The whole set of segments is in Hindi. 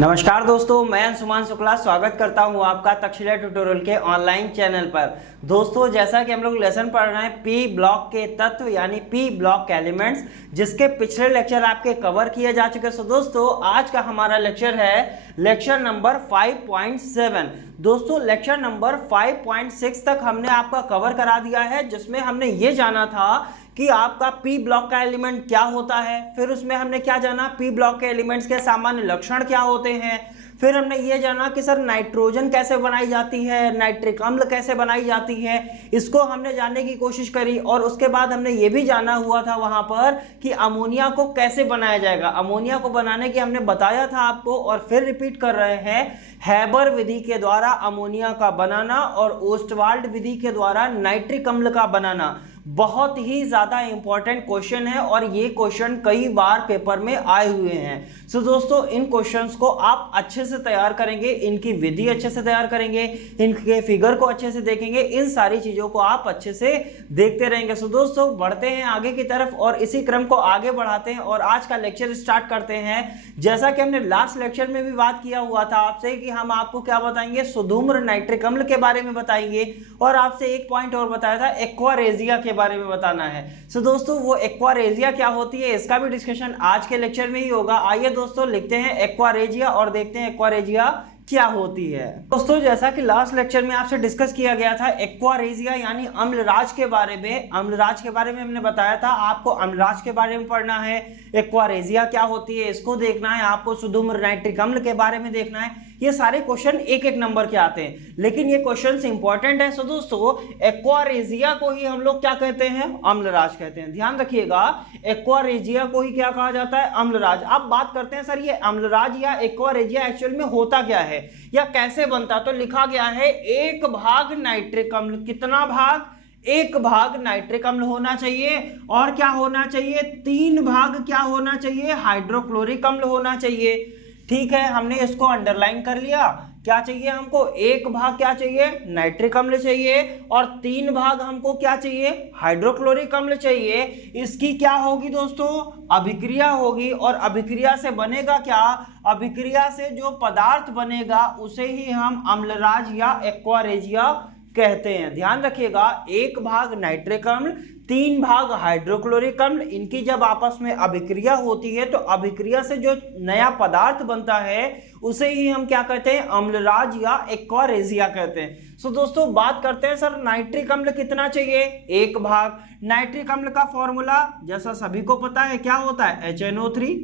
नमस्कार दोस्तों, मैं अंशुमान शुक्ला स्वागत करता हूं आपका तक्षशिला ट्यूटोरियल के ऑनलाइन चैनल पर। दोस्तों, जैसा कि हम लोग लेसन पढ़ रहे हैं पी ब्लॉक के तत्व यानी पी ब्लॉक एलिमेंट्स, जिसके पिछले लेक्चर आपके कवर किए जा चुके हैं। सो दोस्तों, आज का हमारा लेक्चर है लेक्चर नंबर 5.7। दोस्तों, लेक्चर नंबर 5.6 तक हमने आपका कवर करा दिया है, जिसमें हमने ये जाना था कि आपका पी ब्लॉक का एलिमेंट क्या होता है। फिर उसमें हमने क्या जाना, पी ब्लॉक के एलिमेंट्स के सामान्य लक्षण क्या होते हैं। फिर हमने ये जाना कि सर नाइट्रोजन कैसे बनाई जाती है, नाइट्रिक अम्ल कैसे बनाई जाती है, इसको हमने जानने की कोशिश करी। और उसके बाद हमने ये भी जाना हुआ था वहां पर कि अमोनिया को कैसे बनाया जाएगा। अमोनिया को बनाने की हमने बताया था आपको, और फिर रिपीट कर रहे हैं, हैबर विधि के द्वारा अमोनिया का बनाना और ओस्टवाल्ड विधि के द्वारा नाइट्रिक अम्ल का बनाना बहुत ही ज्यादा इंपॉर्टेंट क्वेश्चन है, और ये क्वेश्चन कई बार पेपर में आए हुए हैं। सो दोस्तों, इन क्वेश्चंस को आप अच्छे से तैयार करेंगे, इनकी विधि अच्छे से तैयार करेंगे, इनके फिगर को अच्छे से देखेंगे, इन सारी चीजों को आप अच्छे से देखते रहेंगे। सो दोस्तों, बढ़ते हैं आगे की तरफ और इसी क्रम को आगे बढ़ाते हैं और आज का लेक्चर स्टार्ट करते हैं। जैसा कि हमने लास्ट लेक्चर में भी बात किया हुआ था आपसे कि हम आपको क्या बताएंगे, सुधूम्र नाइट्रिक अम्ल के बारे में बताएंगे, और आपसे एक पॉइंट और बताया था एक्वारेजिया के बारे में बताना है। सो दोस्तों, वो एक्वारेजिया क्या होती है इसका भी डिस्कशन आज के लेक्चर में ही होगा। आइए दोस्तों, लिखते हैं एक्वारेजिया और देखते हैं एक्वारेजिया क्या होती है। दोस्तों, जैसा कि लास्ट लेक्चर में आपसे डिस्कस किया गया था एक्वारेजिया यानी अम्लराज के बारे में। अम्लराज के बारे में हमने बताया था आपको अम्लराज के बारे में पढ़ना है, एक्वारेजिया क्या होती है इसको देखना है, आपको सुधूम्र नाइट्रिक अम्ल के बारे में देखना है। ये सारे क्वेश्चन एक एक नंबर के आते हैं, लेकिन ये क्वेश्चंस इंपॉर्टेंट है। सो दोस्तों, एक्वारेजिया को ही हम लोग क्या कहते हैं, अम्लराज कहते हैं। ध्यान रखिएगा, एक्वारेजिया को ही क्या कहा जाता है, अम्लराज। अब बात करते हैं सर ये अम्लराज या एक्वारेजिया एक्चुअल में होता क्या है या कैसे बनता। तो लिखा गया है 1 भाग नाइट्रिक अम्ल। कितना भाग, 1 भाग नाइट्रिक अम्ल होना चाहिए, और क्या होना चाहिए, 3 भाग क्या होना चाहिए, हाइड्रोक्लोरिक अम्ल होना चाहिए। ठीक है, हमने इसको अंडरलाइन कर लिया। क्या चाहिए हमको, 1 भाग क्या चाहिए, नाइट्रिक अम्ल चाहिए, और 3 भाग हमको क्या चाहिए, हाइड्रोक्लोरिक अम्ल चाहिए। इसकी क्या होगी दोस्तों, अभिक्रिया होगी, और अभिक्रिया से बनेगा क्या, अभिक्रिया से जो पदार्थ बनेगा उसे ही हम अम्लराज या एक्वारेजिया कहते हैं। ध्यान रखिएगा, 1 भाग नाइट्रिक अम्ल, 3 भाग हाइड्रोक्लोरिक अम्ल, इनकी जब आपस में अभिक्रिया होती है तो अभिक्रिया से जो नया पदार्थ बनता है उसे ही हम क्या कहते हैं, अम्लराज या एक्वारेजिया कहते हैं। सो दोस्तों, बात करते हैं सर नाइट्रिक अम्ल कितना चाहिए, 1 भाग। नाइट्रिक अम्ल का फॉर्मूला जैसा सभी को पता है क्या होता है, HNO3।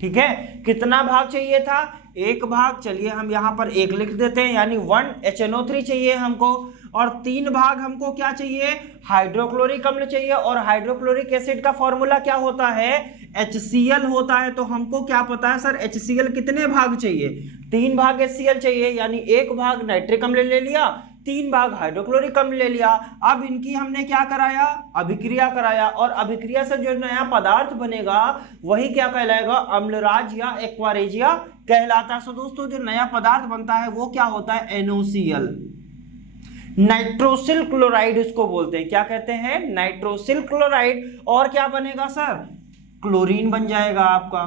ठीक है, कितना भाग चाहिए था, 1 भाग। चलिए हम यहां पर 1 लिख देते हैं, यानी 1 HNO3 चाहिए हमको, और 3 भाग हमको क्या चाहिए, हाइड्रोक्लोरिक अम्ल चाहिए। और हाइड्रोक्लोरिक एसिड का फॉर्मूला क्या होता है, HCl होता है। तो हमको क्या पता है सर, HCl कितने भाग चाहिए, 3 भाग HCl चाहिए, यानी 1 भाग नाइट्रिक अम्ल ले लिया, 3 भाग हाइड्रोक्लोरिक अम्ल ले लिया। अब इनकी हमने क्या कराया, अभिक्रिया कराया, और अभिक्रिया से जो नया पदार्थ बनेगा वही क्या कहलाएगा, अम्लराज या एक्वारेजिया कहलाता है। सो दोस्तों, जो नया पदार्थ बनता है वो क्या होता है, NOCl, नाइट्रोसिल क्लोराइड इसको बोलते हैं। क्या कहते हैं, नाइट्रोसिल क्लोराइड। और क्या बनेगा सर, क्लोरीन बन जाएगा आपका।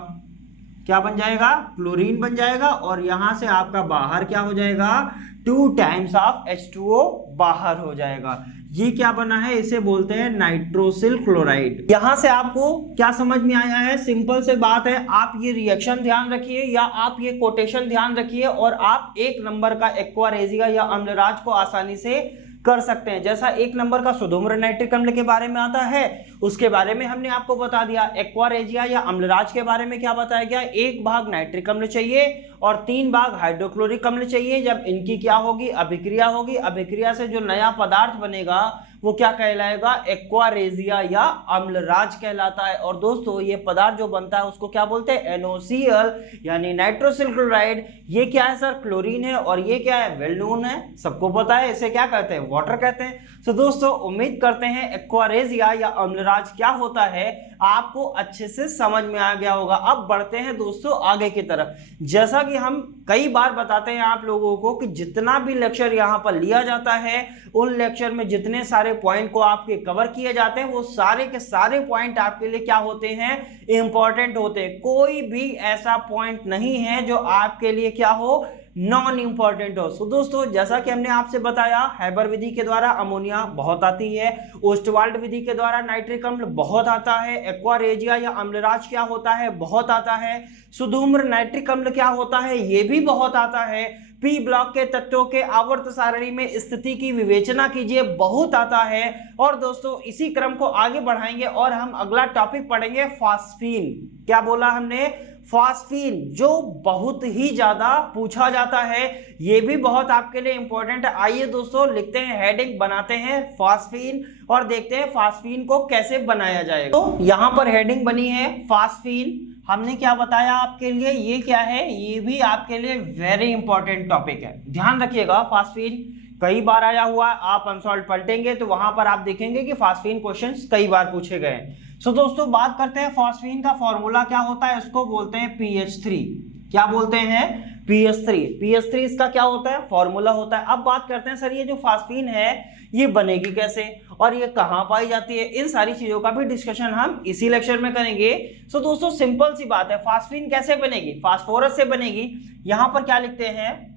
क्या बन जाएगा, क्लोरीन बन जाएगा, और यहां से आपका बाहर क्या हो जाएगा, 2 टाइम्स ऑफ H2O बाहर हो जाएगा। ये क्या बना है, इसे बोलते हैं नाइट्रोसिल क्लोराइड। यहां से आपको क्या समझ में आया है, सिंपल से बात है, आप ये रिएक्शन ध्यान रखिए या आप ये कोटेशन ध्यान रखिए, और आप 1 नंबर का एक्वारेजिया या अम्लराज को आसानी से कर सकते हैं। जैसा 1 नंबर का सुधूम्र नाइट्रिक अम्ल के बारे में आता है, उसके बारे में हमने आपको बता दिया। एक्वारेजिया या अम्लराज के बारे में क्या बताया गया, 1 भाग नाइट्रिक अम्ल चाहिए और 3 भाग हाइड्रोक्लोरिक अम्ल चाहिए। जब इनकी क्या होगी, अभिक्रिया होगी, अभिक्रिया से जो नया पदार्थ बनेगा वो क्या कहलाएगा, एक्वारेजिया या अम्लराज कहलाता है। और दोस्तों, ये पदार्थ जो बनता है उसको क्या बोलते हैं, NOCl यानी नाइट्रोसिल क्लोराइड। ये क्या है सर, क्लोरीन है, और ये क्या है, वेल नोन है, सबको पता है, इसे क्या कहते हैं, वाटर कहते हैं। तो दोस्तों, उम्मीद करते हैं एक्वारेजिया या अम्लराज क्या होता है आपको अच्छे से समझ में आ गया होगा। अब बढ़ते हैं दोस्तों आगे की तरफ। जैसा कि हम कई बार बताते हैं आप लोगों को कि जितना भी लेक्चर यहाँ पर लिया जाता है, उन लेक्चर में जितने सारे पॉइंट को आपके कवर किए जाते हैं, वो सारे के सारे पॉइंट आपके लिए क्या होते हैं, इंपॉर्टेंट होते हैं। कोई भी ऐसा पॉइंट नहीं है जो आपके लिए क्या हो, नॉन इंपॉर्टेंट हो। सो दोस्तों, जैसा कि हमने आपसे बताया, हैबर विधि के द्वारा अमोनिया बहुत आती है, ओस्टवाल्ड विधि के द्वारा नाइट्रिक अम्ल बहुत आता है, एक्वारेजिया या अम्लराज क्या होता है, बहुत आता है, सुधूम्र नाइट्रिक अम्ल क्या होता है, ये भी बहुत आता है, पी ब्लॉक के तत्वों के आवर्त सारणी में स्थिति की विवेचना कीजिए, बहुत आता है। और दोस्तों, इसी क्रम को आगे बढ़ाएंगे और हम अगला टॉपिक पढ़ेंगे फास्फीन। क्या बोला हमने, फास्फीन, जो बहुत ही ज्यादा पूछा जाता है, ये भी बहुत आपके लिए इंपॉर्टेंट है। आइए दोस्तों, लिखते हैं, हेडिंग बनाते हैं फास्फीन और देखते हैं फास्फीन को कैसे बनाया जाएगा। तो यहाँ पर हेडिंग बनी है फास्फीन। हमने क्या बताया आपके लिए, ये क्या है, ये भी आपके लिए वेरी इंपॉर्टेंट टॉपिक है, ध्यान रखिएगा। फास्फीन कई बार आया हुआ, आप अनसॉल्व पलटेंगे तो वहां पर आप देखेंगे कि फास्फीन क्वेश्चंस कई बार पूछे गए। सो दोस्तों, बात करते हैं फास्फीन का फॉर्मूला क्या होता है। इसको बोलते हैं PH3। क्या बोलते हैं, PH3। PH3 इसका क्या होता है, फॉर्मूला होता है। अब बात करते हैं, सर ये जो फास्फीन है ये बनेगी कैसे और ये कहाँ पाई जाती है, इन सारी चीजों का भी डिस्कशन हम इसी लेक्चर में करेंगे। सो दोस्तों, सिंपल सी बात है, फास्फीन कैसे बनेगी, फास्फोरस से बनेगी। यहां पर क्या लिखते हैं,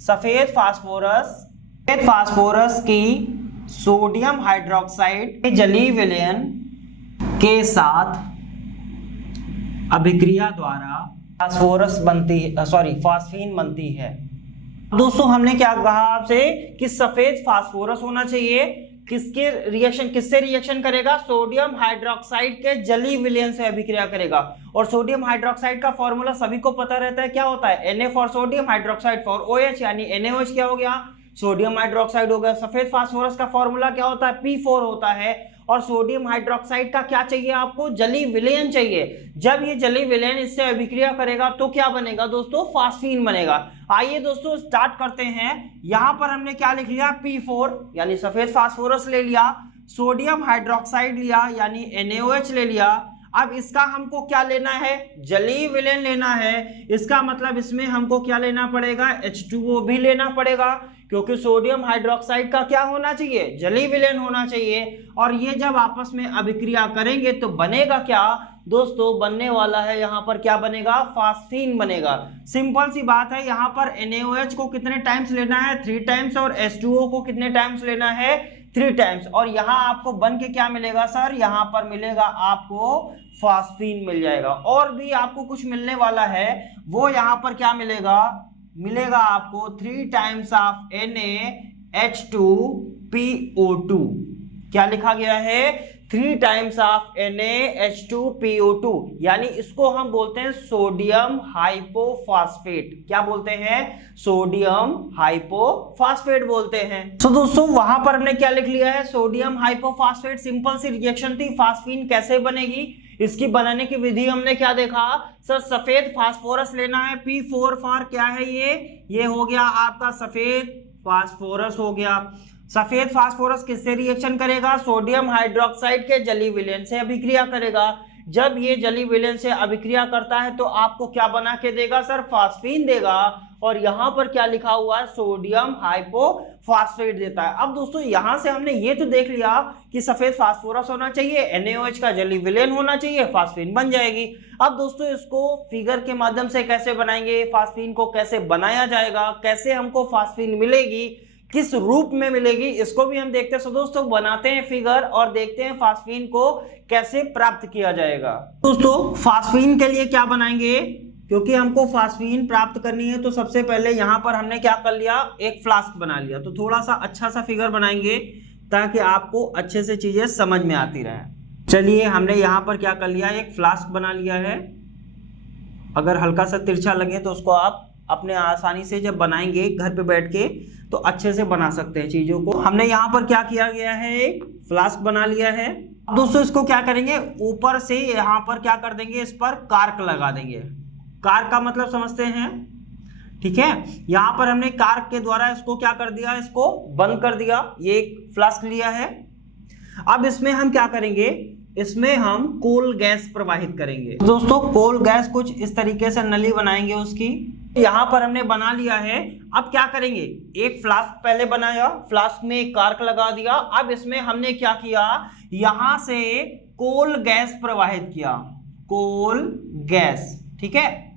सफेद फास्फोरस की सोडियम हाइड्रोक्साइड के जलीय विलयन के साथ अभिक्रिया द्वारा फास्फीन बनती है। दोस्तों, हमने क्या कहा आपसे कि सफेद फास्फोरस होना चाहिए, किससे रिएक्शन करेगा, सोडियम हाइड्रोक्साइड के जलीय विलयन से अभिक्रिया करेगा। और सोडियम हाइड्रोक्साइड का फॉर्मूला सभी को पता रहता है, क्या होता है, Na for sodium, hydroxide for OH, यानी NaOH क्या हो गया, सोडियम हाइड्रोक्साइड हो गया। सफेद फास्फोरस का फॉर्मूला क्या होता है, P4 होता है। और सोडियम हाइड्रोक्साइड का क्या चाहिए आपको, जलीय विलयन चाहिए। जब ये जलीय विलयन इससे अभिक्रिया करेगा तो क्या बनेगा दोस्तों, फास्फीन बनेगा। आइए दोस्तों, स्टार्ट करते हैं। यहां पर हमने क्या लिख लिया, P4 यानी सफेद फास्फोरस ले लिया, सोडियम हाइड्रोक्साइड लिया यानी NaOH ले लिया। अब इसका हमको क्या लेना है, जलीय विलयन लेना है। इसका मतलब इसमें हमको क्या लेना पड़ेगा, H2O भी लेना पड़ेगा, क्योंकि सोडियम हाइड्रोक्साइड का क्या होना चाहिए, जलीय विलयन होना चाहिए। और ये जब आपस में अभिक्रिया करेंगे तो बनेगा क्या दोस्तों, बनने वाला है यहाँ पर क्या बनेगा, फास्फीन बनेगा। सिंपल सी बात है, यहाँ पर NaOH को कितने टाइम्स लेना है, 3 टाइम्स, और H2O को कितने टाइम्स लेना है, 3 टाइम्स। और यहाँ आपको बन के क्या मिलेगा सर, यहाँ पर मिलेगा आपको फास्फीन मिल जाएगा। और भी आपको कुछ मिलने वाला है, वो यहाँ पर क्या मिलेगा आपको 3 टाइम्स ऑफ NaH2PO2। क्या लिखा गया है, 3 टाइम्स ऑफ NaH2PO2, यानी इसको हम बोलते हैं सोडियम हाइपोफॉस्फेट। क्या बोलते हैं, सोडियम हाइपोफॉस्फेट बोलते हैं। तो दोस्तों, वहां पर हमने क्या लिख लिया है, सोडियम हाइपोफॉस्फेट। सिंपल सी रिएक्शन थी, फास्फीन कैसे बनेगी, इसकी बनाने की विधि हमने क्या देखा, सर सफेद फास्फोरस लेना है, P4 फॉर क्या है, ये हो गया आपका सफेद फास्फोरस हो गया। सफेद फास्फोरस किससे रिएक्शन करेगा, सोडियम हाइड्रोक्साइड के जलीय विलयन से अभिक्रिया करेगा। जब ये जलीय विलयन से अभिक्रिया करता है तो आपको क्या बना के देगा सर, फास्फीन देगा। और यहां पर क्या लिखा हुआ है, सोडियम हाइपोफॉस्फेट देता है। अब दोस्तों, यहां से हमने ये तो देख लिया कि सफेद फास्फोरस होना चाहिए, NaOH का जलीय विलयन होना चाहिए, फास्फीन बन जाएगी। अब दोस्तों, इसको फिगर के माध्यम से कैसे बनाएंगे, फास्फीन को कैसे बनाया जाएगा, कैसे हमको फास्फीन मिलेगी, किस रूप में मिलेगी, इसको भी हम देखते हैं। दोस्तों, बनाते हैं फिगर और देखते हैं फास्फीन को कैसे प्राप्त किया जाएगा। दोस्तों, फास्फीन के लिए क्या बनाएंगे, क्योंकि हमको फास्फीन प्राप्त करनी है तो सबसे पहले यहां पर हमने क्या कर लिया, एक फ्लास्क बना लिया। तो थोड़ा सा अच्छा सा फिगर बनाएंगे ताकि आपको अच्छे से चीजें समझ में आती रहे। चलिए, हमने यहां पर क्या कर लिया, एक फ्लास्क बना लिया है। अगर हल्का सा तिरछा लगे तो उसको आप अपने आसानी से जब बनाएंगे घर पे बैठ के तो अच्छे से बना सकते हैं चीजों को। हमने यहाँ पर क्या किया गया है, एक फ्लास्क बना लिया है। अब दोस्तों, इसको क्या करेंगे, ऊपर से यहाँ पर क्या कर देंगे, इस पर कार्क लगा देंगे। कार्क का मतलब समझते हैं, ठीक है। यहाँ पर हमने कार्क के द्वारा इसको क्या कर दिया, इसको बंद कर दिया। ये एक फ्लास्क लिया है। अब इसमें हम क्या करेंगे, इसमें हम कोल गैस प्रवाहित करेंगे। दोस्तों, कोल गैस कुछ इस तरीके से नली बनाएंगे उसकी, यहां पर हमने बना लिया है। अब क्या करेंगे, एक फ्लास्क पहले बनाया, फ्लास्क में एक कार्क लगा दिया। अब इसमें हमने क्या किया, यहां से कोल गैस प्रवाहित किया, कोल गैस। ठीक है,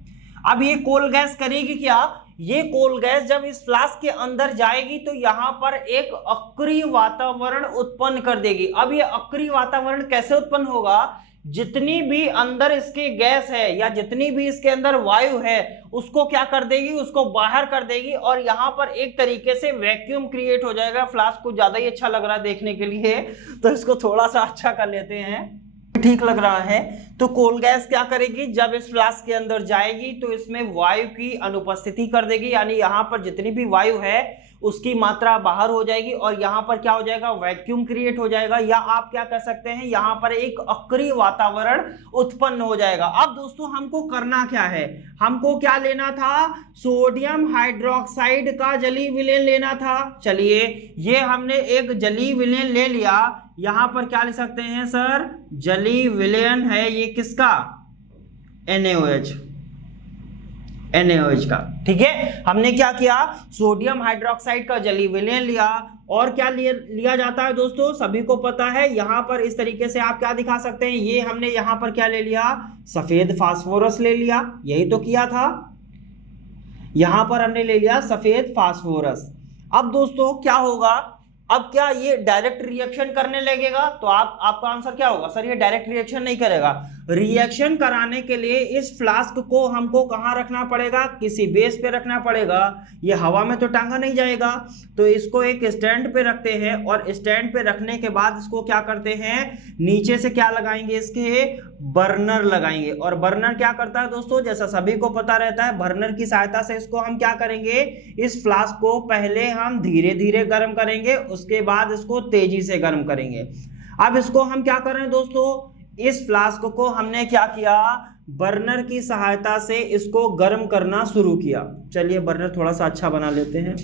अब ये कोल गैस करेगी क्या, ये कोल गैस जब इस फ्लास्क के अंदर जाएगी तो यहां पर एक अक्रिय वातावरण उत्पन्न कर देगी। अब ये अक्रिय वातावरण कैसे उत्पन्न होगा, जितनी भी अंदर इसके गैस है या जितनी भी इसके अंदर वायु है उसको क्या कर देगी, उसको बाहर कर देगी और यहां पर एक तरीके से वैक्यूम क्रिएट हो जाएगा। फ्लास्क को ज्यादा ही अच्छा लग रहा है देखने के लिए, तो इसको थोड़ा सा अच्छा कर लेते हैं, ठीक लग रहा है। तो कोल गैस क्या करेगी, जब इस फ्लास्क के अंदर जाएगी तो इसमें वायु की अनुपस्थिति कर देगी, यानी यहां पर जितनी भी वायु है उसकी मात्रा बाहर हो जाएगी और यहां पर क्या हो जाएगा, वैक्यूम क्रिएट हो जाएगा, या आप क्या कह सकते हैं, यहां पर एक अक्रिय वातावरण उत्पन्न हो जाएगा। अब दोस्तों हमको करना क्या है, हमको क्या लेना था, सोडियम हाइड्रोक्साइड का जलीय विलयन लेना था। चलिए ये हमने एक जलीय विलयन ले लिया। यहां पर क्या ले सकते हैं सर, जलीय विलयन है ये किसका, NaOH का। ठीक है, हमने क्या किया, सोडियम हाइड्रोक्साइड का जलीय विलयन लिया। और क्या लिया जाता है दोस्तों, सभी को पता है, यहां पर इस तरीके से आप क्या दिखा सकते हैं, ये हमने यहां पर क्या ले लिया, सफेद फास्फोरस ले लिया, यही तो किया था, यहां पर हमने ले लिया सफेद फास्फोरस। अब दोस्तों क्या होगा, अब क्या ये डायरेक्ट रिएक्शन करने लगेगा, तो आपका आंसर क्या होगा, सर ये डायरेक्ट रिएक्शन नहीं करेगा। रिएक्शन कराने के लिए इस फ्लास्क को हमको कहाँ रखना पड़ेगा, किसी बेस पे रखना पड़ेगा, ये हवा में तो टांगा नहीं जाएगा। तो इसको एक स्टैंड पे रखते हैं और स्टैंड पे रखने के बाद इसको क्या करते हैं, नीचे से क्या लगाएंगे, इसके बर्नर लगाएंगे। और बर्नर क्या करता है दोस्तों, जैसा सभी को पता रहता है, बर्नर की सहायता से इसको हम क्या करेंगे, इस फ्लास्क को पहले हम धीरे धीरे गर्म करेंगे, उसके बाद इसको तेजी से गर्म करेंगे। अब इसको हम क्या कर रहे हैं दोस्तों, इस फ्लास्क को हमने क्या किया, बर्नर की सहायता से इसको गर्म करना शुरू किया। चलिए बर्नर थोड़ा सा अच्छा बना लेते हैं।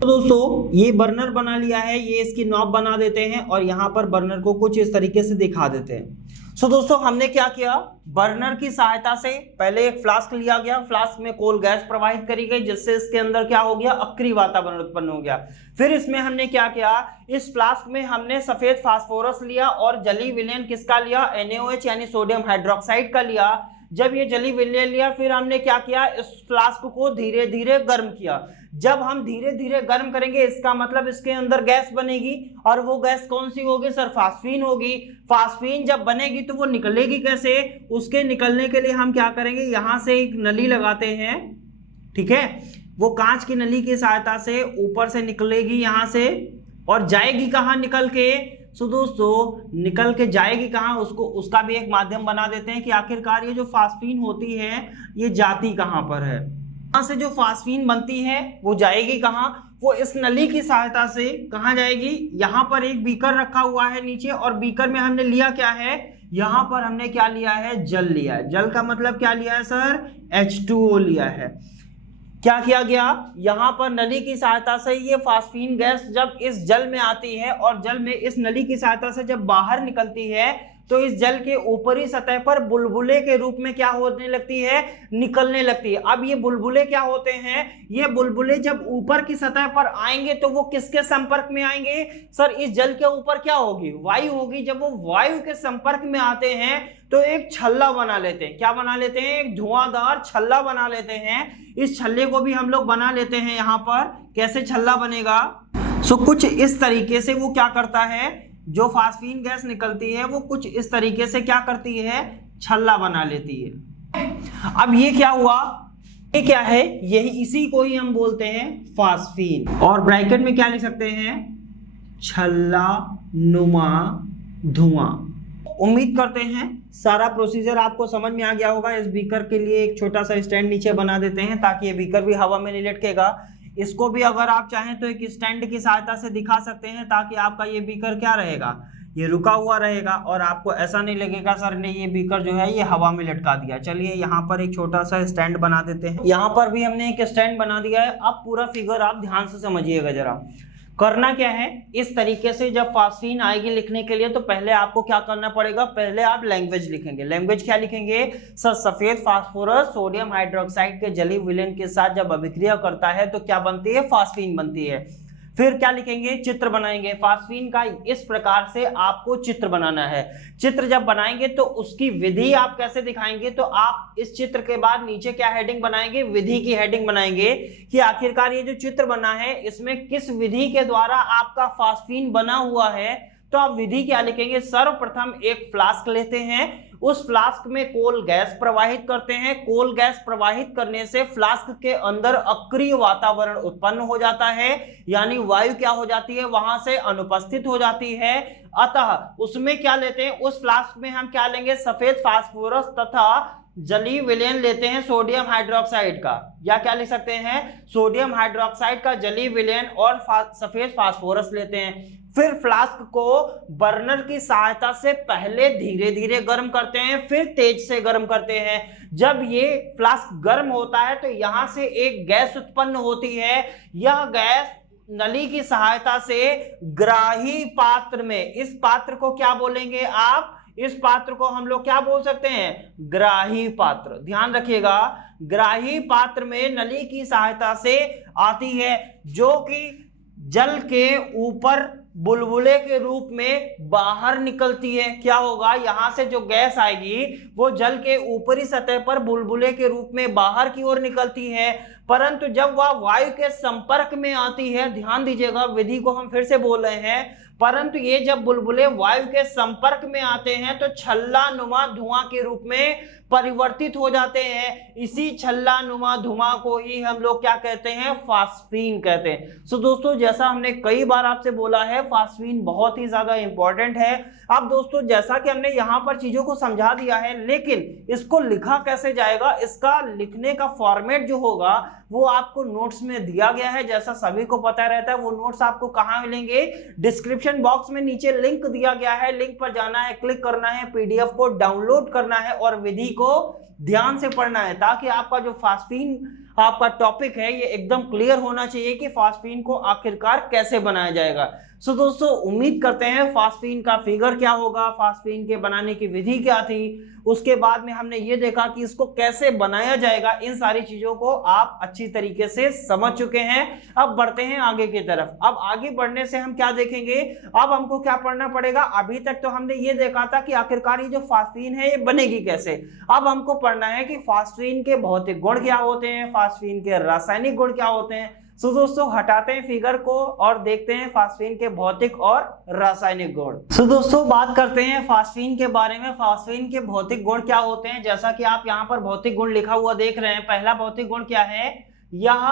तो दोस्तों ये बर्नर बना लिया है, ये इसकी नॉब बना देते हैं और यहाँ पर बर्नर को कुछ इस तरीके से दिखा देते हैं। सो दोस्तों हमने क्या किया, बर्नर की सहायता से पहले एक फ्लास्क लिया गया, फ्लास्क में कोल गैस प्रवाहित करी गई, जिससे इसके अंदर क्या हो गया, अक्रिय वातावरण उत्पन्न हो गया। फिर इसमें हमने क्या किया, इस फ्लास्क में हमने सफेद फास्फोरस लिया और जलीय विलयन किसका लिया, NaOH यानी सोडियम हाइड्रोक्साइड का लिया। जब ये जलीय विलयन लिया फिर हमने क्या किया, इस फ्लास्क को धीरे धीरे गर्म किया। जब हम धीरे धीरे गर्म करेंगे इसका मतलब इसके अंदर गैस बनेगी, और वो गैस कौन सी होगी सर, फास्फीन होगी। फास्फीन जब बनेगी तो वो निकलेगी कैसे, उसके निकलने के लिए हम क्या करेंगे, यहाँ से एक नली लगाते हैं। ठीक है, वो कांच की नली की सहायता से ऊपर से निकलेगी यहाँ से, और जाएगी कहाँ निकल के, सो दोस्तों निकल के जाएगी कहाँ, उसका भी एक माध्यम बना देते हैं कि आखिरकार ये जो फास्फीन होती है ये जाती कहाँ पर है। यहाँ से जो फास्फीन बनती है वो जाएगी कहाँ, वो इस नली की सहायता से कहाँ जाएगी, यहाँ पर एक बीकर रखा हुआ है नीचे, और बीकर में हमने लिया क्या है, यहाँ पर हमने क्या लिया है, जल लिया है। जल का मतलब क्या लिया है सर, H2O लिया है। क्या किया गया, यहाँ पर नली की सहायता से ये फास्फीन गैस जब इस जल में आती है और जल में इस नली की सहायता से जब बाहर निकलती है तो इस जल के ऊपरी सतह पर बुलबुले के रूप में क्या होने लगती है, निकलने लगती है। अब ये बुलबुले क्या होते हैं, ये बुलबुले जब ऊपर की सतह पर आएंगे तो वो किसके संपर्क में आएंगे सर, इस जल के ऊपर क्या होगी, वायु होगी। जब वो वायु के संपर्क में आते हैं तो एक छल्ला बना लेते हैं। क्या बना लेते हैं, एक धुआंधार छल्ला बना लेते हैं। इस छल्ले को भी हम लोग बना लेते हैं। यहाँ पर कैसे छल्ला बनेगा, सो कुछ इस तरीके से वो क्या करता है, जो फास्फीन गैस निकलती है वो कुछ इस तरीके से क्या करती है, छल्ला बना लेती है। अब ये क्या हुआ, ये क्या है, यही इसी को ही हम बोलते हैं फास्फीन, और ब्रैकेट में क्या लिख सकते हैं, छल्ला नुमा धुआं। उम्मीद करते हैं सारा प्रोसीजर आपको समझ में आ गया होगा। इस बीकर के लिए एक छोटा सा स्टैंड नीचे बना देते हैं ताकि ये बीकर भी हवा में नहीं लटकेगा। इसको भी अगर आप चाहें तो एक स्टैंड की सहायता से दिखा सकते हैं ताकि आपका ये बीकर क्या रहेगा, ये रुका हुआ रहेगा और आपको ऐसा नहीं लगेगा सर ने ये बीकर जो है ये हवा में लटका दिया। चलिए यहाँ पर एक छोटा सा स्टैंड बना देते हैं। यहाँ पर भी हमने एक स्टैंड बना दिया है। अब पूरा फिगर आप ध्यान से समझिएगा जरा। करना क्या है, इस तरीके से जब फास्फीन आएगी लिखने के लिए तो पहले आपको क्या करना पड़ेगा, पहले आप लैंग्वेज लिखेंगे। लैंग्वेज क्या लिखेंगे, सफेद फास्फोरस सोडियम हाइड्रोक्साइड के जलीय विलयन के साथ जब अभिक्रिया करता है तो क्या बनती है, फास्फीन बनती है। फिर क्या लिखेंगे, चित्र बनाएंगे फास्फीन का। इस प्रकार से आपको चित्र बनाना है। चित्र जब बनाएंगे तो उसकी विधि आप कैसे दिखाएंगे, तो आप इस चित्र के बाद नीचे क्या हेडिंग बनाएंगे, विधि की हेडिंग बनाएंगे कि आखिरकार ये जो चित्र बना है इसमें किस विधि के द्वारा आपका फास्फीन बना हुआ है। तो आप विधि क्या लिखेंगे, सर्वप्रथम एक फ्लास्क लेते हैं, उस फ्लास्क में कोल गैस प्रवाहित करते हैं। कोल गैस प्रवाहित करने से फ्लास्क के अंदर अक्रिय वातावरण उत्पन्न हो जाता है, यानी वायु क्या हो जाती है, वहां से अनुपस्थित हो जाती है। अतः उसमें क्या लेते हैं, उस फ्लास्क में हम क्या लेंगे, सफेद फास्फोरस तथा जलीय विलयन लेते हैं सोडियम हाइड्रोक्साइड का, या क्या लिख सकते हैं, सोडियम हाइड्रोक्साइड का जलीय विलयन और सफेद फास्फोरस लेते हैं। फिर फ्लास्क को बर्नर की सहायता से पहले धीरे धीरे गर्म करते हैं, फिर तेज से गर्म करते हैं। जब ये फ्लास्क गर्म होता है तो यहां से एक गैस उत्पन्न होती है। यह गैस नली की सहायता से ग्राही पात्र में, इस पात्र को क्या बोलेंगे आप, इस पात्र को हम लोग क्या बोल सकते हैं, ग्राही पात्र। ध्यान रखिएगा, ग्राही पात्र में नली की सहायता से आती है, जो कि जल के ऊपर बुलबुले के रूप में बाहर निकलती है। क्या होगा, यहां से जो गैस आएगी वो जल के ऊपरी सतह पर बुलबुले के रूप में बाहर की ओर निकलती है, परंतु जब वह वायु के संपर्क में आती है, ध्यान दीजिएगा विधि को हम फिर से बोल रहे हैं, परंतु ये जब बुलबुले वायु के संपर्क में आते हैं तो छल्लानुमा धुआं के रूप में परिवर्तित हो जाते हैं। इसी छल्लानुमा धुआं को ही हम लोग क्या कहते हैं, फास्फीन कहते हैं। सो दोस्तों, जैसा हमने कई बार आपसे बोला है, फास्फीन बहुत ही ज्यादा इंपॉर्टेंट है। अब दोस्तों, जैसा कि हमने यहाँ पर चीजों को समझा दिया है, लेकिन इसको लिखा कैसे जाएगा, इसका लिखने का फॉर्मेट जो होगा वो आपको नोट्स में दिया गया है। जैसा सभी को पता रहता है, वो नोट्स आपको कहाँ मिलेंगे, डिस्क्रिप्शन बॉक्स में नीचे लिंक दिया गया है, लिंक पर जाना है, क्लिक करना है, पीडीएफ को डाउनलोड करना है और विधि को ध्यान से पढ़ना है, ताकि आपका जो फास्फीन आपका टॉपिक है ये एकदम क्लियर होना चाहिए कि फास्फीन को आखिरकार कैसे बनाया जाएगा। सो दोस्तों, उम्मीद करते हैं फास्फीन का फिगर क्या होगा, फास्फीन के बनाने की विधि क्या थी, उसके बाद में हमने ये देखा कि इसको कैसे बनाया जाएगा। इन सारी चीजों को आप अच्छी तरीके से समझ चुके हैं। अब बढ़ते हैं आगे की तरफ। अब आगे बढ़ने से हम क्या देखेंगे, अब हमको क्या पढ़ना पड़ेगा। अभी तक तो हमने ये देखा था कि आखिरकार ये जो फास्फीन है ये बनेगी कैसे। अब हमको पढ़ना है कि फास्फीन के भौतिक गुण क्या होते हैं, फास्फीन के रासायनिक गुण क्या होते हैं। सो दोस्तों, हटाते हैं फिगर को और देखते हैं फास्फीन के भौतिक और रासायनिक गुण। सो दोस्तों, बात करते हैं फास्फीन के बारे में। फास्फीन के भौतिक गुण क्या होते हैं, जैसा कि आप यहाँ पर भौतिक गुण लिखा हुआ देख रहे हैं। पहला भौतिक गुण क्या है, यह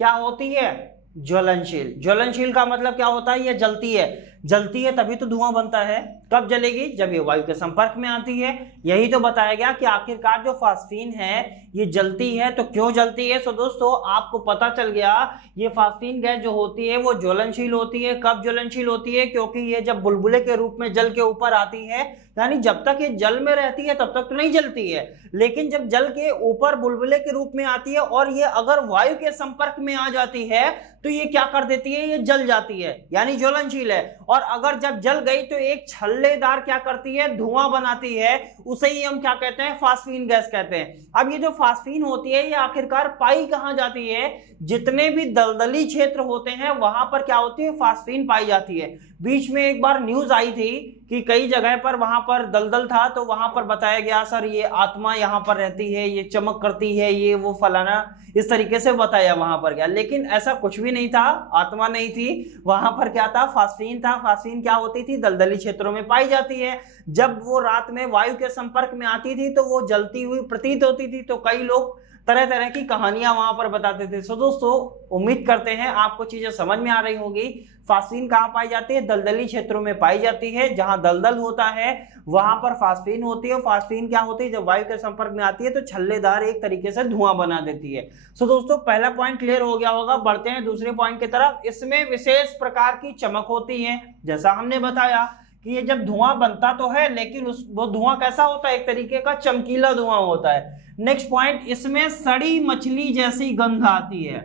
क्या होती है, ज्वलनशील। ज्वलनशील का मतलब क्या होता है, यह जलती है। जलती है तभी तो धुआं बनता है। कब जलेगी, जब ये वायु के संपर्क में आती है। यही तो बताया गया कि आखिरकार जो फास्फीन है ये जलती है। तो क्यों जलती है, सो दोस्तों आपको पता चल गया, ये फास्फीन गैस जो होती है वो ज्वलनशील होती है। कब ज्वलनशील होती है, क्योंकि ये जब बुलबुले के रूप में जल के ऊपर आती है, यानी जब तक ये जल में रहती है तब तक तो नहीं जलती है, लेकिन जब जल के ऊपर बुलबुले के रूप में आती है और ये अगर वायु के संपर्क में आ जाती है तो ये क्या कर देती है, ये जल जाती है, यानी ज्वलनशील है। और अगर जब जल गई तो एक छल्लेदार क्या करती है, धुआं बनाती है। उसे ही हम क्या कहते हैं, फास्फीन गैस कहते हैं। अब ये जो फास्फीन होती है ये आखिरकार पाई कहां जाती है, जितने भी दलदली क्षेत्र होते हैं वहां पर क्या होती है, फास्फीन पाई जाती है। बीच में एक बार न्यूज आई थी कि कई जगह पर वहां पर दलदल था, तो वहां पर बताया गया सर ये आत्मा यहां पर रहती है, ये चमक करती है, ये वो फलाना, इस तरीके से बताया वहां पर गया। लेकिन ऐसा कुछ भी नहीं था, आत्मा नहीं थी, वहां पर क्या था, फास्फीन था। फास्फीन क्या होती थी, दलदली क्षेत्रों में पाई जाती है। जब वो रात में वायु के संपर्क में आती थी तो वो जलती हुई प्रतीत होती थी। तो कई लोग तरह तरह की कहानियां वहां पर बताते थे। सो दोस्तों, उम्मीद करते हैं आपको चीजें समझ में आ रही होगी। फास्फीन कहाँ पाई जाती है, दलदली क्षेत्रों में पाई जाती है। जहां दलदल होता है वहां पर फास्फीन होती है। फास्फीन क्या होती है, जब वायु के संपर्क में आती है तो छल्लेदार एक तरीके से धुआं बना देती है। सो दोस्तों, पहला पॉइंट क्लियर हो गया होगा। बढ़ते हैं दूसरे पॉइंट की तरफ। इसमें विशेष प्रकार की चमक होती है। जैसा हमने बताया कि ये जब धुआं बनता तो है, लेकिन वो धुआं कैसा होता है, एक तरीके का चमकीला धुआं होता है। नेक्स्ट पॉइंट, इसमें सड़ी मछली जैसी गंध आती है।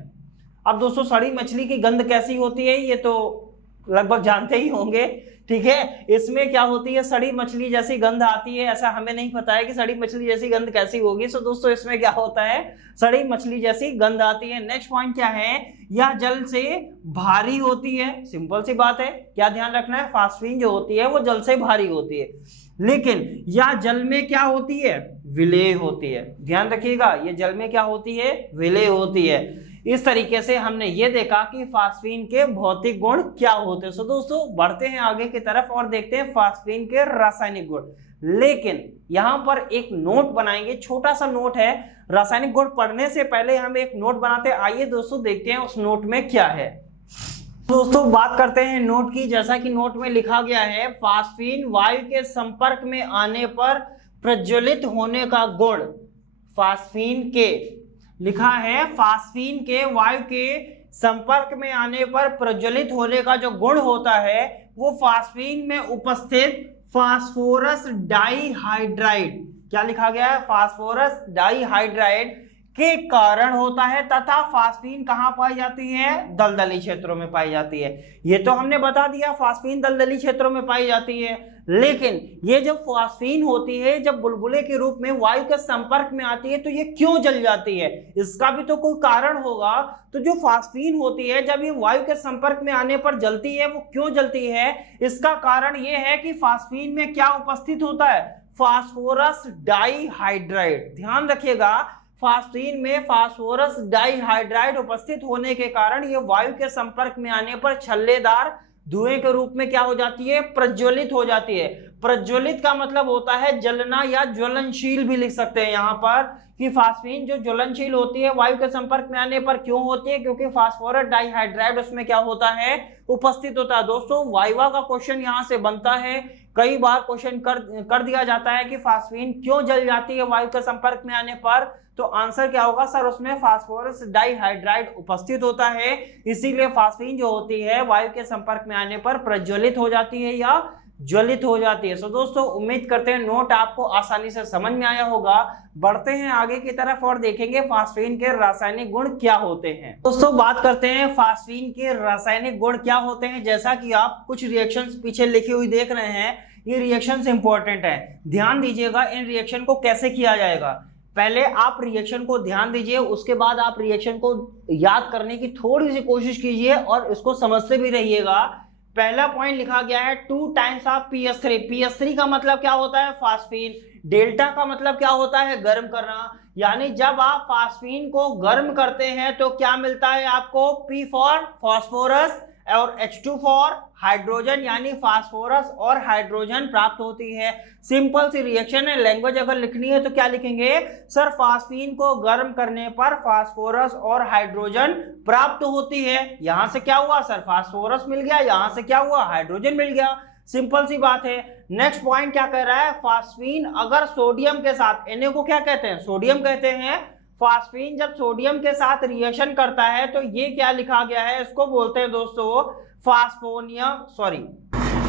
अब दोस्तों, सड़ी मछली की गंध कैसी होती है, ये तो लगभग जानते ही होंगे, ठीक है। इसमें क्या होती है, सड़ी मछली जैसी गंध आती है। ऐसा हमें नहीं पता है कि सड़ी मछली जैसी गंध कैसी होगी। सो दोस्तों इसमें क्या होता है, सड़ी मछली जैसी गंध आती है। नेक्स्ट पॉइंट क्या है, यह जल से भारी होती है। सिंपल सी बात है, क्या ध्यान रखना है, फास्फीन जो होती है वो जल से भारी होती है, लेकिन यह जल में क्या होती है, विलेय होती है। ध्यान रखिएगा, ये जल में क्या होती है, विलेय होती है। इस तरीके से हमने ये देखा कि फास्फीन के भौतिक गुण क्या होते हैं। सो दोस्तों बढ़ते हैं आगे की तरफ और देखते हैं फास्फीन के रासायनिक गुण। लेकिन यहां पर एक नोट बनाएंगे, छोटा सा नोट है। रासायनिक गुण पढ़ने से पहले हम एक नोट बनाते हैं। आइए दोस्तों देखते हैं उस नोट में क्या है। दोस्तों बात करते हैं नोट की। जैसा कि नोट में लिखा गया है, फास्फीन वायु के संपर्क में आने पर प्रज्वलित होने का गुण, फास्फीन के लिखा है, फास्फीन के वायु के संपर्क में आने पर प्रज्वलित होने का जो गुण होता है वो फास्फीन में उपस्थित फास्फोरस डाइहाइड्राइड, क्या लिखा गया है, फास्फोरस डाइहाइड्राइड के कारण होता है। तथा फास्फीन कहां पाई जाती है, दलदली क्षेत्रों में पाई जाती है। ये तो हमने बता दिया, फास्फीन दलदली क्षेत्रों में पाई जाती है। लेकिन ये जब फास्फीन होती है, जब बुलबुले के रूप में वायु के संपर्क में आती है, तो ये क्यों जल जाती है, इसका भी तो कोई कारण होगा। तो जो फास्फीन होती है, जब ये वायु के संपर्क में आने पर जलती है, वो क्यों जलती है, इसका कारण ये है कि फास्फीन में क्या उपस्थित होता है, फास्फोरस डाइहाइड्राइड। ध्यान रखिएगा, फास्फीन में फास्फोरस डाइहाइड्राइड उपस्थित होने के कारण ये वायु के संपर्क में आने पर छल्लेदार धुएं के रूप में क्या हो जाती है, प्रज्वलित हो जाती है। प्रज्वलित का मतलब होता है जलना या ज्वलनशील भी लिख सकते हैं यहाँ पर, कि फास्फीन जो ज्वलनशील होती है वायु के संपर्क में आने पर क्यों होती है, क्योंकि फास्फोरस डाइहाइड्राइड उसमें क्या होता है, उपस्थित होता है। दोस्तों वाइवा का क्वेश्चन यहाँ से बनता है, कई बार क्वेश्चन कर दिया जाता है कि फास्फीन क्यों जल जाती है वायु के संपर्क में आने पर। तो आंसर क्या होगा सर, उसमें फास्फोरस डाइहाइड्राइड उपस्थित होता है, इसीलिए फास्फीन जो होती है वायु के संपर्क में आने पर प्रज्वलित हो जाती है या ज्वलित हो जाती है। सो दोस्तों उम्मीद करते हैं नोट आपको आसानी से समझ में आया होगा। बढ़ते हैं आगे की तरफ और देखेंगे फास्फीन के रासायनिक गुण क्या होते हैं। दोस्तों बात करते हैं फास्फीन के रासायनिक गुण क्या होते हैं। जैसा कि आप कुछ रिएक्शंस पीछे लिखी हुई देख रहे हैं, ये रिएक्शंस इंपॉर्टेंट है, ध्यान दीजिएगा इन रिएक्शन को कैसे किया जाएगा। पहले आप रिएक्शन को ध्यान दीजिए, उसके बाद आप रिएक्शन को याद करने की थोड़ी सी कोशिश कीजिए और इसको समझते भी रहिएगा। पहला पॉइंट लिखा गया है 2 टाइम्स ऑफ PS3। PS3 का मतलब क्या होता है, फास्फीन। डेल्टा का मतलब क्या होता है, गर्म करना। यानी जब आप फास्फीन को गर्म करते हैं तो क्या मिलता है आपको, P फॉर फास्फोरस और H2 फॉर हाइड्रोजन, यानी फास्फोरस और हाइड्रोजन प्राप्त होती है। सिंपल सी रिएक्शन है। लैंग्वेज अगर लिखनी है तो क्या लिखेंगे सर, फास्फीन को गर्म करने पर फास्फोरस और हाइड्रोजन प्राप्त होती है। यहां से क्या हुआ सर, फास्फोरस मिल गया, यहां से क्या हुआ, हाइड्रोजन मिल गया। सिंपल सी बात है। नेक्स्ट पॉइंट क्या कह रहा है, फास्फीन अगर सोडियम के साथ, Na को क्या कहते हैं, सोडियम कहते हैं, फास्फीन जब सोडियम के साथ रिएक्शन करता है तो ये क्या लिखा गया है, इसको बोलते हैं दोस्तों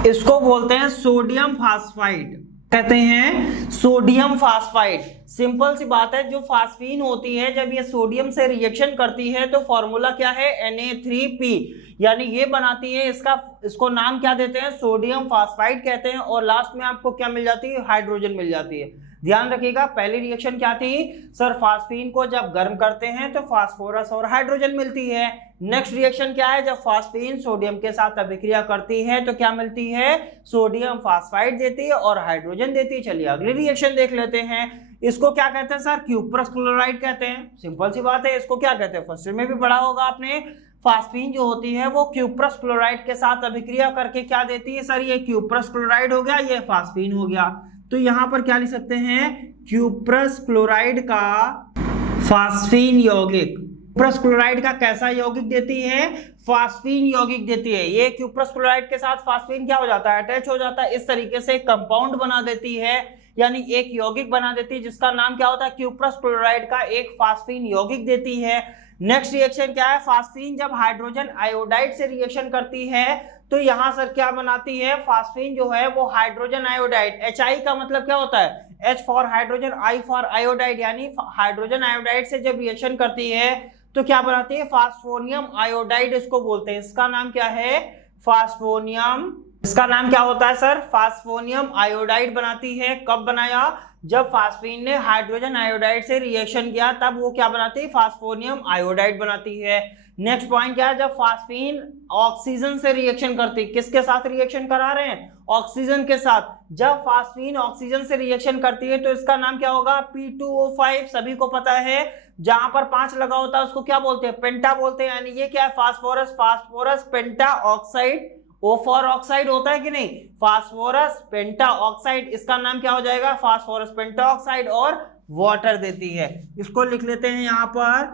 इसको बोलते हैं सोडियम फास्फाइड, कहते हैं सोडियम फास्फाइड। सिंपल सी बात है, जो फास्फीन होती है जब ये सोडियम से रिएक्शन करती है तो फॉर्मूला क्या है, Na3P, यानी ये बनाती है, इसको नाम क्या देते हैं, सोडियम फास्फाइड कहते हैं। और लास्ट में आपको क्या मिल जाती है, हाइड्रोजन मिल जाती है। ध्यान रखिएगा, पहली रिएक्शन क्या थी सर, फास्फीन को जब गर्म करते हैं तो फास्फोरस और हाइड्रोजन मिलती है। नेक्स्ट रिएक्शन क्या है, जब फास्फीन सोडियम के साथ अभिक्रिया करती है तो क्या मिलती है, सोडियम फास्फाइड देती है और हाइड्रोजन देती है। चलिए अगली रिएक्शन देख लेते हैं। इसको क्या कहते हैं सर, क्यूप्रस क्लोराइड कहते हैं। सिंपल सी बात है, इसको क्या कहते हैं, फर्स्ट में भी पढ़ा होगा आपने। फास्फीन जो होती है वो क्यूप्रस क्लोराइड के साथ अभिक्रिया करके क्या देती है सर, ये क्यूप्रस क्लोराइड हो गया, ये फास्फीन हो गया। तो यहां पर क्या लिख सकते हैं, क्यूप्रस क्लोराइड का फास्फीन यौगिक। क्यूप्रस क्लोराइड का कैसा यौगिक देती है, फास्फीन यौगिक देती है। ये क्यूप्रस क्लोराइड के साथ फास्फीन क्या हो जाता है, अटैच हो जाता है। इस तरीके से कंपाउंड बना देती है, यानी एक यौगिक बना देती है जिसका नाम क्या होता है, क्यूप्रस क्लोराइड का एक फास्फीन यौगिक देती है। नेक्स्ट रिएक्शन क्या है, फास्फीन जब हाइड्रोजन आयोडाइड से रिएक्शन करती है तो यहां सर क्या बनाती है, फास्फीन जो है वो हाइड्रोजन आयोडाइड, HI का मतलब क्या होता है, H for hydrogen, I for iodide, यानी हाइड्रोजन आयोडाइड से जब रिएक्शन करती है तो क्या बनाती है, फास्फोनियम आयोडाइड इसको बोलते हैं। इसका नाम क्या है, फास्फोनियम, इसका नाम क्या होता है सर, फास्फोनियम आयोडाइड बनाती है। कब बनाया, जब फास्फीन ने हाइड्रोजन आयोडाइड से रिएक्शन किया तब वो क्या बनाती है, फास्फोनियम आयोडाइड बनाती है। नेक्स्ट पॉइंट क्या है, जब फास्फीन ऑक्सीजन से रिएक्शन करती, किसके साथ रिएक्शन करा रहे हैं, ऑक्सीजन के साथ। जब फास्फीन ऑक्सीजन से रिएक्शन करती है तो इसका नाम क्या होगा, P2O5, सभी को पता है। जहां पर 5 लगा होता है उसको क्या बोलते हैं, पेंटा बोलते हैं। यानी ये क्या है, फास्फोरस, फास्फोरस पेंटा ऑक्साइड, O4 ऑक्साइड होता है कि नहीं, फास्फोरस पेंटा ऑक्साइड, इसका नाम क्या हो जाएगा, फास्फोरस पेंटा ऑक्साइड, और वाटर देती है। इसको लिख लेते हैं यहां पर,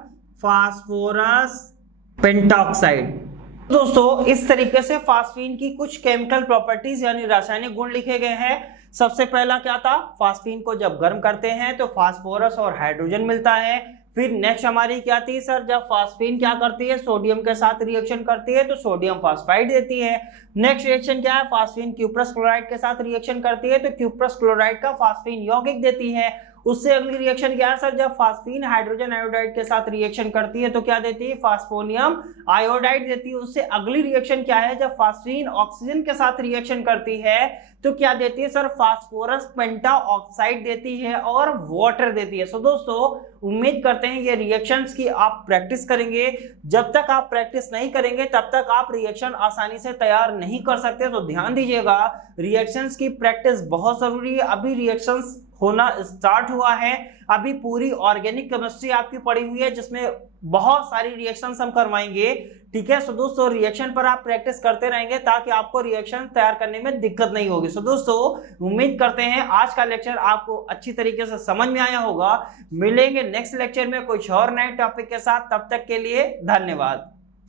फास्फोरस पेंटाऑक्साइड। दोस्तों इस तरीके से फास्फीन की कुछ केमिकल प्रॉपर्टीज यानी रासायनिक गुण लिखे गए हैं। सबसे पहला क्या था, फास्फीन को जब गर्म करते हैं तो फास्फोरस और हाइड्रोजन मिलता है। फिर नेक्स्ट हमारी क्या थी सर, जब फास्फीन क्या करती है, सोडियम के साथ रिएक्शन करती है तो सोडियम फास्फाइड देती है। नेक्स्ट रिएक्शन क्या है, फास्फीन क्यूप्रस क्लोराइड के साथ रिएक्शन करती है तो क्यूप्रस क्लोराइड का फास्फीन यौगिक देती है। उससे अगली रिएक्शन क्या है सर, जब फास्फीन हाइड्रोजन आयोडाइड के साथ रिएक्शन करती है तो क्या देती है, फास्फोनियम आयोडाइड देती है। उससे अगली रिएक्शन क्या है, जब फास्फीन ऑक्सीजन के साथ रिएक्शन करती है तो क्या देती है सर, फास्फोरस पेंटाऑक्साइड देती है और वाटर देती है। सो दोस्तों उम्मीद करते हैं ये रिएक्शंस की आप प्रैक्टिस करेंगे। जब तक आप प्रैक्टिस नहीं करेंगे तब तक आप रिएक्शन आसानी से तैयार नहीं कर सकते। तो ध्यान दीजिएगा, रिएक्शंस की प्रैक्टिस बहुत जरूरी है। अभी रिएक्शंस होना स्टार्ट हुआ है, अभी पूरी ऑर्गेनिक केमिस्ट्री आपकी पड़ी हुई है जिसमें बहुत सारी रिएक्शंस हम करवाएंगे। ठीक है, सो दोस्तों रिएक्शन पर आप प्रैक्टिस करते रहेंगे ताकि आपको रिएक्शन तैयार करने में दिक्कत नहीं होगी। सो दोस्तों उम्मीद करते हैं आज का लेक्चर आपको अच्छी तरीके से समझ में आया होगा। मिलेंगे नेक्स्ट लेक्चर में कुछ और नए टॉपिक के साथ, तब तक के लिए धन्यवाद।